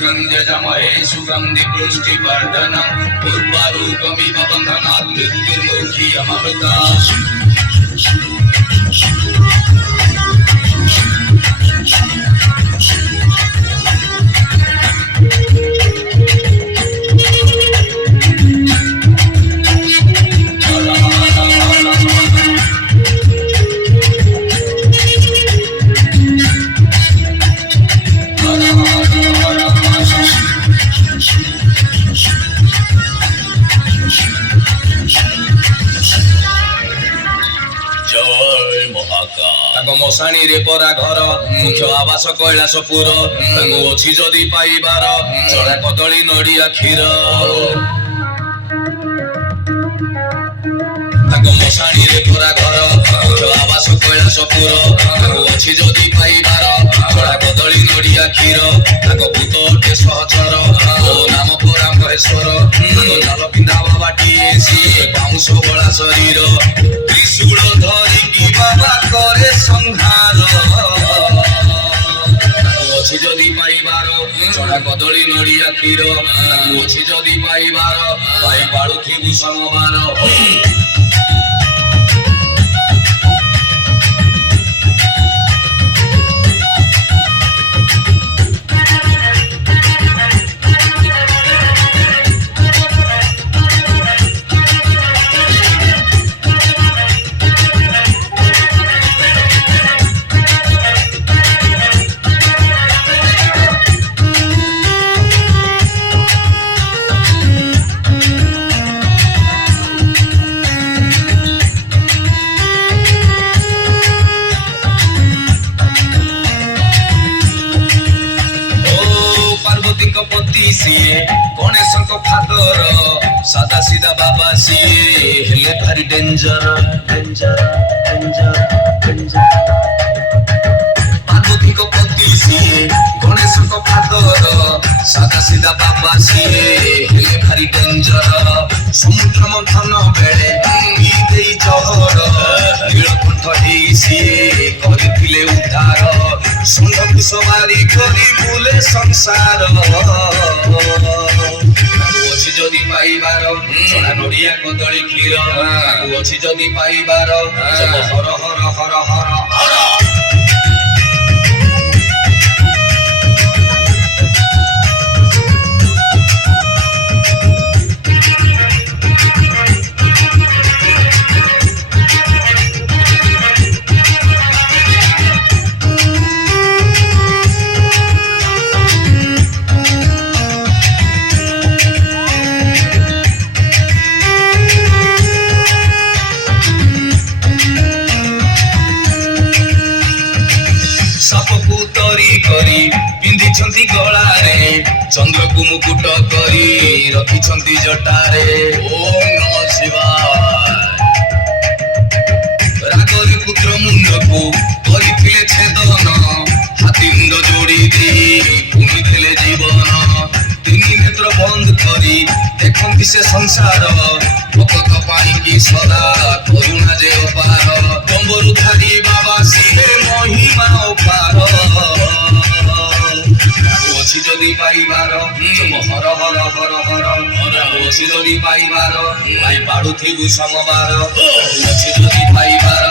गन्ध्यजमहे सुगन्धि पुष्टिवर्धनम् उर्वारुकमिव बन्धनात् मृत्युर्मुखीयममृता मशाणी रे परा घर मुख्य आवास कैलासपुर अच्छी जदि पाइबार चढ़ा कदली नड़िया क्षीर मशाणी रे परा घर मुख्य आवास कैलासपुर अच्छी जदि पाइबार चढ़ा कदली नड़िया क्षीर भूत अटे सहचर नाम परा महेश्वर जाल पिंधा बाबाटीए सी बाउंश गला शरीर त्रिशूल धरिकी बाबा करे संहार अच्छी जदि पाइबार चढ़ा कदली नड़िया क्षीर अच्छी जदि पाइबार पाई पाड़ुथिबु समबार गणेश फादर सादा सीधा बाबा सी हेले भारी danger danger danger danger Parvati को पति सी गणेश फादर सादा सीधा बाबा सी हेले भारी डेंजर समुद्र मंथन बेले देई जहर नीलकंठ सी करथिले उद्धार संघ कुशवारी करी बुले संसार अच्छी जदि पाइबार चढ़ा नड़िया कदली क्षीर अच्छी जदि पाइबार हर हर हर हर हर पिंधिछंती गलारे चंद्र को मुकुट करी रखिछंती जटारे ओम नमः शिवाय रागरे पुत्र मुंड को करिथिले छेदन हाथी मुंड जोड़ी दे पुनि देले जीवन तिनि नेत्र बंद करी देखंती से संसार भक्त पाई की सदा करुणा जे अपार डंबरु धारी बाबा शिवे महिमा अपार अच्छी जदि पाइबार हर हर हर हर हर अच्छी जदि पाइबार पाई पाड़ुथिबु समबार अच्छी जदि पाइबार